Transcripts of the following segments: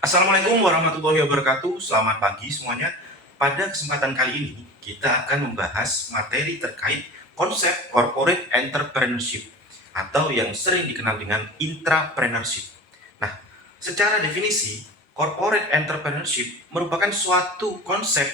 Assalamualaikum warahmatullahi wabarakatuh. Selamat pagi semuanya. Pada kesempatan kali ini, kita akan membahas materi terkait konsep corporate entrepreneurship atau yang sering dikenal dengan intrapreneurship. Nah, secara definisi, corporate entrepreneurship merupakan suatu konsep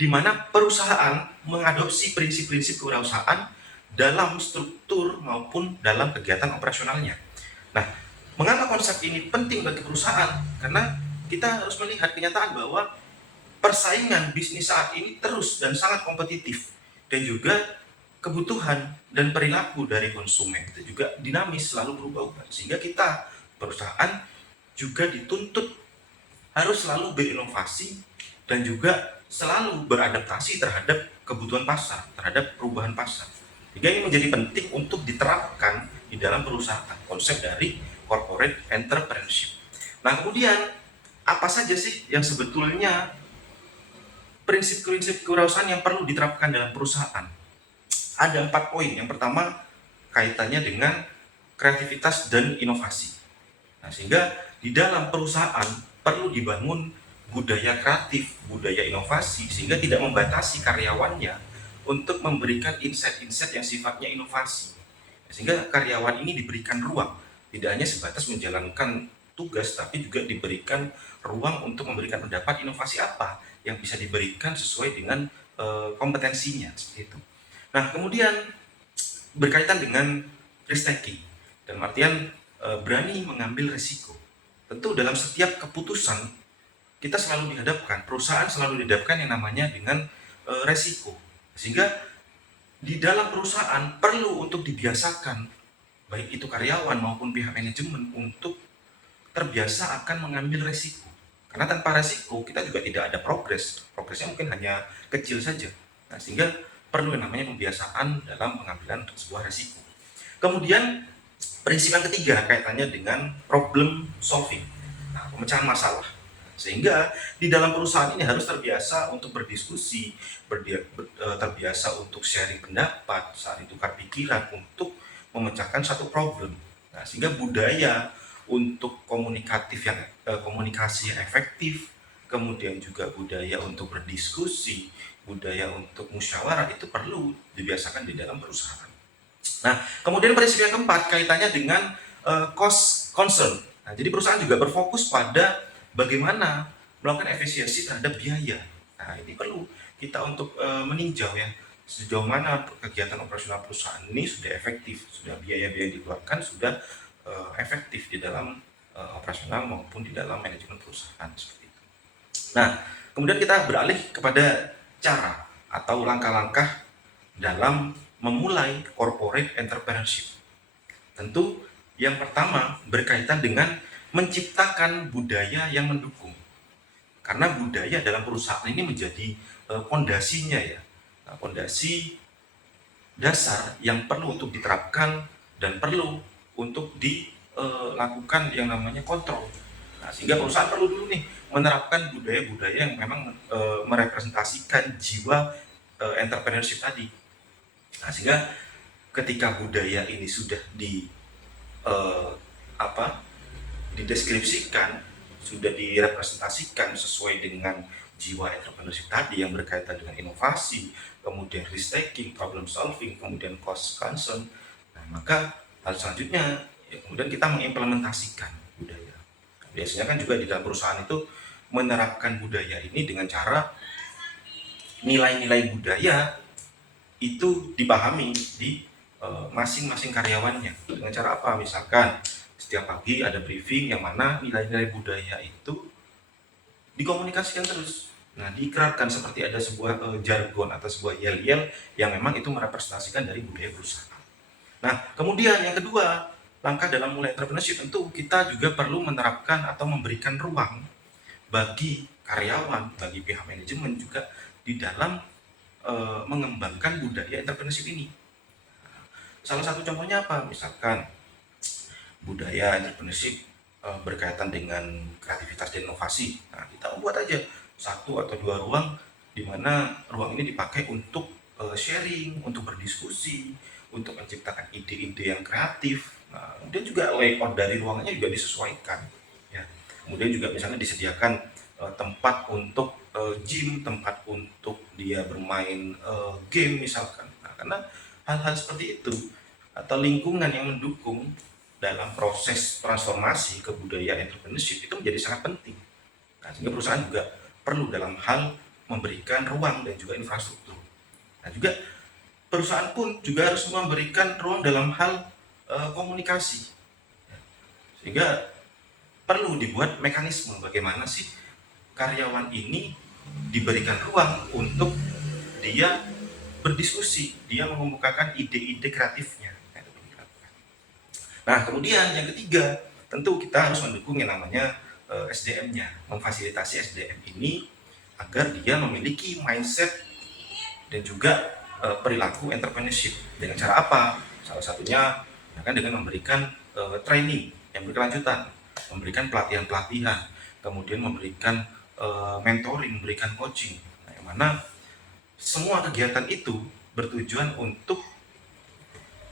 di mana perusahaan mengadopsi prinsip-prinsip kewirausahaan dalam struktur maupun dalam kegiatan operasionalnya. Nah, mengapa konsep ini penting bagi perusahaan? Karena kita harus melihat kenyataan bahwa persaingan bisnis saat ini terus dan sangat kompetitif, dan juga kebutuhan dan perilaku dari konsumen itu juga dinamis, selalu berubah-ubah, sehingga kita perusahaan juga dituntut harus selalu berinovasi dan juga selalu beradaptasi terhadap kebutuhan pasar, terhadap perubahan pasar. Sehingga ini menjadi penting untuk diterapkan di dalam perusahaan, konsep dari corporate entrepreneurship. Nah, kemudian apa saja sih yang sebetulnya prinsip-prinsip kewirausahaan yang perlu diterapkan dalam perusahaan? Ada 4 poin. Yang pertama kaitannya dengan kreativitas dan inovasi. Nah, sehingga di dalam perusahaan perlu dibangun budaya kreatif, budaya inovasi, sehingga tidak membatasi karyawannya untuk memberikan insight-insight yang sifatnya inovasi. Sehingga karyawan ini diberikan ruang, tidak hanya sebatas menjalankan tugas, tapi juga diberikan ruang untuk memberikan pendapat inovasi apa yang bisa diberikan sesuai dengan kompetensinya, seperti itu. Nah, kemudian berkaitan dengan risk taking, dalam artian berani mengambil risiko. Tentu dalam setiap keputusan kita selalu dihadapkan, perusahaan selalu dihadapkan yang namanya dengan resiko. Sehingga di dalam perusahaan perlu untuk dibiasakan, baik itu karyawan maupun pihak manajemen, untuk terbiasa akan mengambil resiko. Karena tanpa resiko kita juga tidak ada progres. Progresnya mungkin hanya kecil saja. Nah, sehingga perlu yang namanya pembiasaan dalam pengambilan sebuah resiko. Kemudian prinsip yang ketiga kaitannya dengan problem solving. Nah, pemecahan masalah. Sehingga di dalam perusahaan ini harus terbiasa untuk berdiskusi, terbiasa untuk sharing pendapat, saling tukar pikiran untuk memecahkan satu problem. Nah, sehingga budaya untuk komunikasi yang efektif, kemudian juga budaya untuk berdiskusi, budaya untuk musyawarah itu perlu dibiasakan di dalam perusahaan. Nah, kemudian prinsip yang keempat kaitannya dengan cost concern. Nah, jadi perusahaan juga berfokus pada bagaimana melakukan efisiensi terhadap biaya. Nah, ini perlu kita untuk meninjau ya, sejauh mana kegiatan operasional perusahaan ini sudah efektif, sudah biaya-biaya dikeluarkan sudah efektif di dalam operasional maupun di dalam manajemen perusahaan, seperti itu. Nah, kemudian kita beralih kepada cara atau langkah-langkah dalam memulai corporate entrepreneurship. Tentu yang pertama berkaitan dengan menciptakan budaya yang mendukung. Karena budaya dalam perusahaan ini menjadi pondasinya ya. Pondasi dasar yang perlu untuk diterapkan dan perlu untuk dilakukan yang namanya kontrol. Nah, sehingga perusahaan perlu dulu nih menerapkan budaya-budaya yang memang merepresentasikan jiwa entrepreneurship tadi. Nah, sehingga ketika budaya ini sudah eh, apa dideskripsikan, sudah direpresentasikan sesuai dengan jiwa entrepreneurship tadi yang berkaitan dengan inovasi, kemudian risk taking, problem solving, kemudian cost concern. Nah, maka hal selanjutnya ya, kemudian kita mengimplementasikan budaya. Biasanya kan juga di dalam perusahaan itu menerapkan budaya ini dengan cara nilai-nilai budaya itu dipahami di masing-masing karyawannya. Dengan cara apa? Misalkan setiap pagi ada briefing yang mana nilai-nilai budaya itu dikomunikasikan terus. Nah, diikrarkan seperti ada sebuah jargon atau sebuah yel-yel yang memang itu merepresentasikan dari budaya perusahaan. Nah, kemudian yang kedua, langkah dalam mulai entrepreneurship tentu kita juga perlu menerapkan atau memberikan ruang bagi karyawan, bagi pihak manajemen juga di dalam mengembangkan budaya entrepreneurship ini. Salah satu contohnya apa? Misalkan budaya entrepreneurship berkaitan dengan kreativitas dan inovasi. Nah, kita membuat aja satu atau dua ruang di mana ruang ini dipakai untuk sharing, untuk berdiskusi, untuk menciptakan ide-ide yang kreatif. Nah, kemudian juga layout dari ruangannya juga disesuaikan. Ya. Kemudian juga misalnya disediakan tempat untuk gym, tempat untuk dia bermain game misalkan. Nah, karena hal-hal seperti itu atau lingkungan yang mendukung dalam proses transformasi ke budaya entrepreneurship itu menjadi sangat penting. Nah, sehingga perusahaan juga perlu dalam hal memberikan ruang dan juga infrastruktur. Nah, juga perusahaan pun juga harus memberikan ruang dalam hal komunikasi. Sehingga perlu dibuat mekanisme bagaimana sih karyawan ini diberikan ruang untuk dia berdiskusi, dia mengemukakan ide-ide kreatifnya. Nah, kemudian yang ketiga, tentu kita harus mendukung yang namanya SDM-nya, memfasilitasi SDM ini agar dia memiliki mindset dan juga perilaku entrepreneurship. Dengan cara apa? Salah satunya kan dengan memberikan training yang berkelanjutan, memberikan pelatihan-pelatihan, kemudian memberikan mentoring, memberikan coaching. Nah, yang mana semua kegiatan itu bertujuan untuk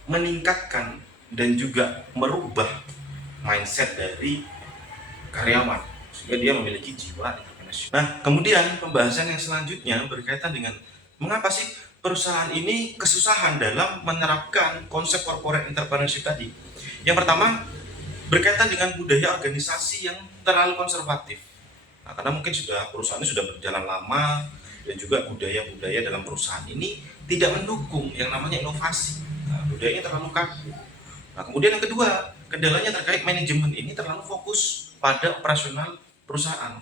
meningkatkan dan juga merubah mindset dari karyawan sehingga dia memiliki jiwa entrepreneurship. Nah, kemudian pembahasan yang selanjutnya berkaitan dengan mengapa sih perusahaan ini kesusahan dalam menerapkan konsep corporate entrepreneurship tadi. Yang pertama, berkaitan dengan budaya organisasi yang terlalu konservatif. Nah, karena mungkin perusahaannya sudah berjalan lama dan juga budaya-budaya dalam perusahaan ini tidak mendukung yang namanya inovasi. Nah, budayanya terlalu kaku. Nah, kemudian yang kedua, kendalanya terkait manajemen ini terlalu fokus pada operasional perusahaan.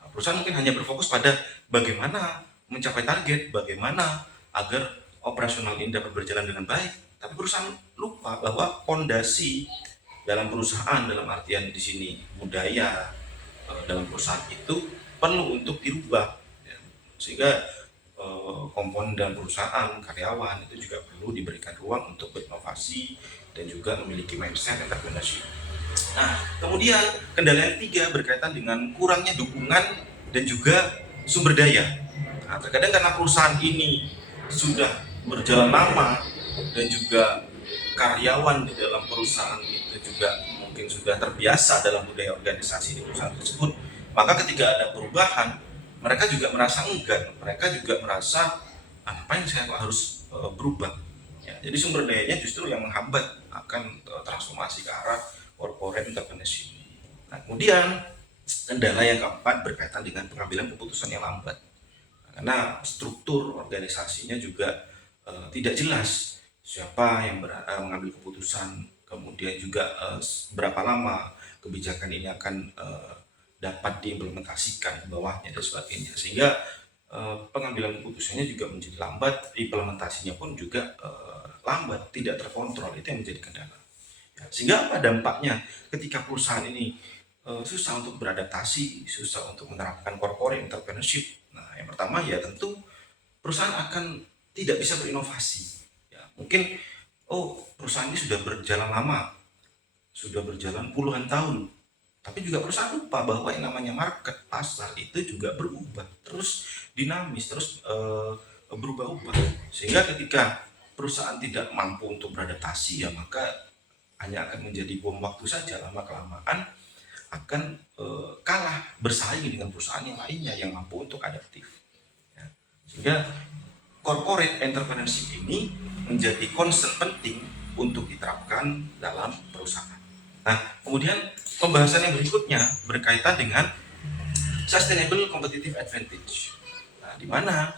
Nah, perusahaan mungkin hanya berfokus pada bagaimana mencapai target, bagaimana agar operasional ini dapat berjalan dengan baik. Tapi perusahaan lupa bahwa fondasi dalam perusahaan, dalam artian di sini budaya dalam perusahaan itu perlu untuk dirubah, ya. Sehingga komponen dalam perusahaan, karyawan itu juga perlu diberikan ruang untuk berinovasi dan juga memiliki mindset entrepreneurship. Nah, kemudian kendala yang ketiga berkaitan dengan kurangnya dukungan dan juga sumber daya. Nah, terkadang karena perusahaan ini sudah berjalan lama dan juga karyawan di dalam perusahaan itu juga mungkin sudah terbiasa dalam budaya organisasi di perusahaan tersebut, maka ketika ada perubahan, mereka juga merasa enggan, mereka juga merasa apa yang saya harus berubah. Ya, jadi sumber dayanya justru yang menghambat akan transformasi ke arah corporate entrepreneurship. Nah, kemudian kendala yang keempat berkaitan dengan pengambilan keputusan yang lambat. Karena struktur organisasinya juga tidak jelas siapa yang mengambil keputusan, kemudian juga berapa lama kebijakan ini akan dapat diimplementasikan ke bawahnya dan sebagainya, sehingga pengambilan keputusannya juga menjadi lambat, implementasinya pun juga lambat, tidak terkontrol. Itu yang menjadi kendala. Ya, sehingga apa dampaknya ketika perusahaan ini susah untuk beradaptasi, susah untuk menerapkan corporate entrepreneurship. Nah, yang pertama ya tentu perusahaan akan tidak bisa berinovasi. Ya, mungkin perusahaan ini sudah berjalan lama, sudah berjalan puluhan tahun, tapi juga perusahaan lupa bahwa yang namanya market, pasar itu juga berubah, terus dinamis, terus berubah-ubah. Sehingga ketika perusahaan tidak mampu untuk beradaptasi, ya maka hanya akan menjadi bom waktu saja, lama-kelamaan akan kalah bersaing dengan perusahaan yang lainnya yang mampu untuk adaptif. Ya. Sehingga corporate entrepreneurship ini menjadi concern penting untuk diterapkan dalam perusahaan. Nah, kemudian pembahasan yang berikutnya berkaitan dengan sustainable competitive advantage. Nah, di mana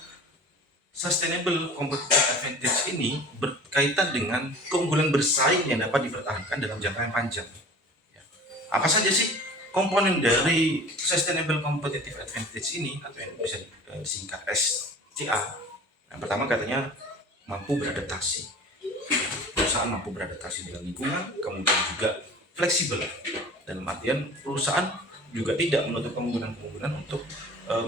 sustainable competitive advantage ini berkaitan dengan keunggulan bersaing yang dapat dipertahankan dalam jangka yang panjang. Apa saja sih komponen dari sustainable competitive advantage ini, atau yang bisa disingkat SCA? Yang pertama katanya mampu beradaptasi. Perusahaan mampu beradaptasi dengan lingkungan, kemudian juga fleksibel. Dalam artian perusahaan juga tidak menutup kemungkinan untuk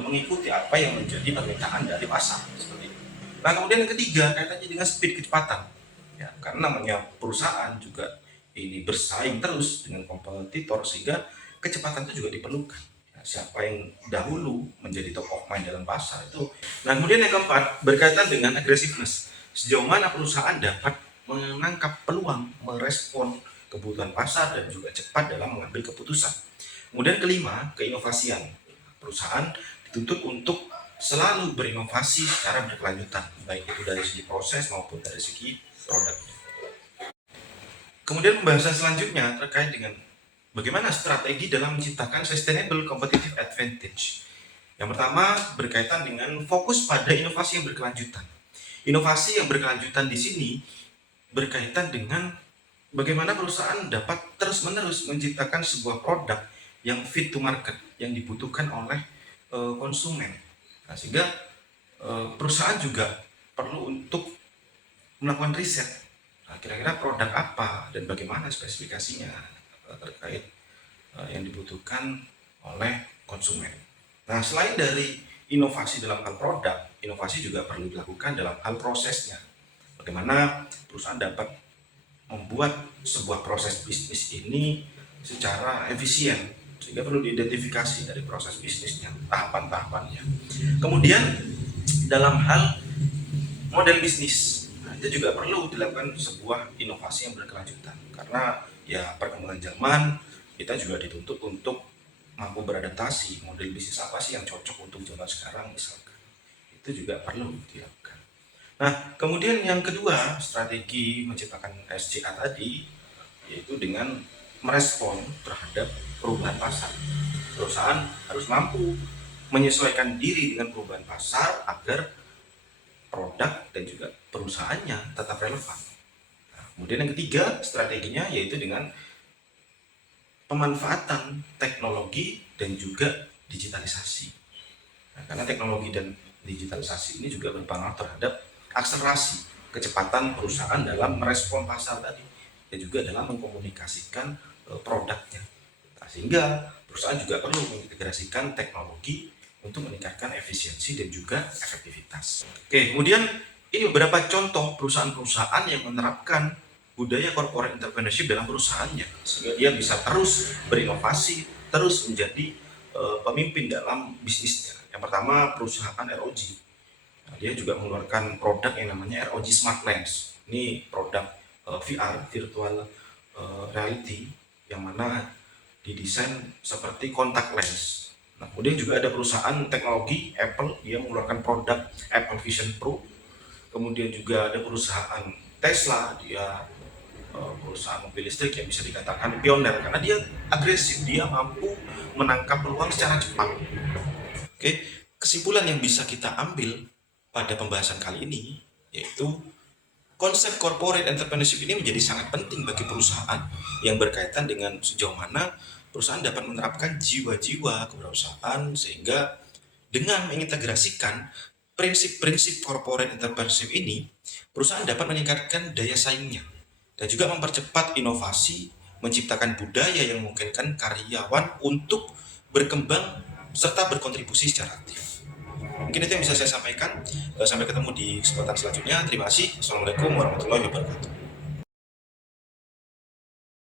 mengikuti apa yang menjadi permintaan dari pasar seperti itu. Nah, kemudian yang ketiga kaitannya dengan speed, kecepatan. Ya, karena namanya perusahaan juga ini bersaing terus dengan kompetitor, sehingga kecepatan itu juga diperlukan. Ya, siapa yang dahulu menjadi top of mind dalam pasar itu. Nah, kemudian yang keempat berkaitan dengan aggressiveness. Sejauh mana perusahaan dapat menangkap peluang, merespon kebutuhan pasar dan juga cepat dalam mengambil keputusan. Kemudian kelima, keinovasian. Perusahaan dituntut untuk selalu berinovasi secara berkelanjutan, baik itu dari segi proses maupun dari segi produknya. Kemudian pembahasan selanjutnya terkait dengan bagaimana strategi dalam menciptakan sustainable competitive advantage. Yang pertama berkaitan dengan fokus pada inovasi yang berkelanjutan. Inovasi yang berkelanjutan di sini berkaitan dengan bagaimana perusahaan dapat terus-menerus menciptakan sebuah produk yang fit to market, yang dibutuhkan oleh konsumen. Nah, sehingga perusahaan juga perlu untuk melakukan riset. Nah, kira-kira produk apa dan bagaimana spesifikasinya terkait yang dibutuhkan oleh konsumen. Nah, selain dari inovasi dalam hal produk, inovasi juga perlu dilakukan dalam hal prosesnya. Bagaimana perusahaan dapat membuat sebuah proses bisnis ini secara efisien, sehingga perlu diidentifikasi dari proses bisnisnya, tahapan-tahapannya. Kemudian dalam hal model bisnis, nah, itu juga perlu dilakukan sebuah inovasi yang berkelanjutan, karena ya perkembangan zaman kita juga dituntut untuk mampu beradaptasi. Model bisnis apa sih yang cocok untuk zaman sekarang misalkan, itu juga perlu dilakukan. Nah, kemudian yang kedua, strategi menciptakan SCA tadi, yaitu dengan merespon terhadap perubahan pasar. Perusahaan harus mampu menyesuaikan diri dengan perubahan pasar agar produk dan juga perusahaannya tetap relevan. Nah, kemudian yang ketiga, strateginya yaitu dengan pemanfaatan teknologi dan juga digitalisasi. Nah, karena teknologi dan digitalisasi ini juga berpengaruh terhadap akselerasi kecepatan perusahaan dalam merespon pasar tadi dan juga dalam mengkomunikasikan produknya. Nah, sehingga perusahaan juga perlu mengintegrasikan teknologi untuk meningkatkan efisiensi dan juga efektivitas. Oke, kemudian ini beberapa contoh perusahaan-perusahaan yang menerapkan budaya corporate entrepreneurship dalam perusahaannya, sehingga dia bisa terus berinovasi, terus menjadi pemimpin dalam bisnisnya. Yang pertama, perusahaan ROG. Nah, dia juga mengeluarkan produk yang namanya ROG Smart Lens. Ini produk VR, virtual reality, yang mana didesain seperti kontak lens. Nah, kemudian juga ada perusahaan teknologi Apple, dia mengeluarkan produk Apple Vision Pro. Kemudian juga ada perusahaan Tesla, dia perusahaan mobil listrik yang bisa dikatakan pioner karena dia agresif, dia mampu menangkap peluang secara cepat. Oke, kesimpulan yang bisa kita ambil pada pembahasan kali ini yaitu konsep corporate entrepreneurship ini menjadi sangat penting bagi perusahaan yang berkaitan dengan sejauh mana perusahaan dapat menerapkan jiwa-jiwa kewirausahaan, sehingga dengan mengintegrasikan prinsip-prinsip corporate entrepreneurship ini, perusahaan dapat meningkatkan daya saingnya dan juga mempercepat inovasi, menciptakan budaya yang memungkinkan karyawan untuk berkembang serta berkontribusi secara aktif. Mungkin itu yang bisa saya sampaikan. Sampai ketemu di kesempatan selanjutnya. Terima kasih. Assalamualaikum warahmatullahi wabarakatuh.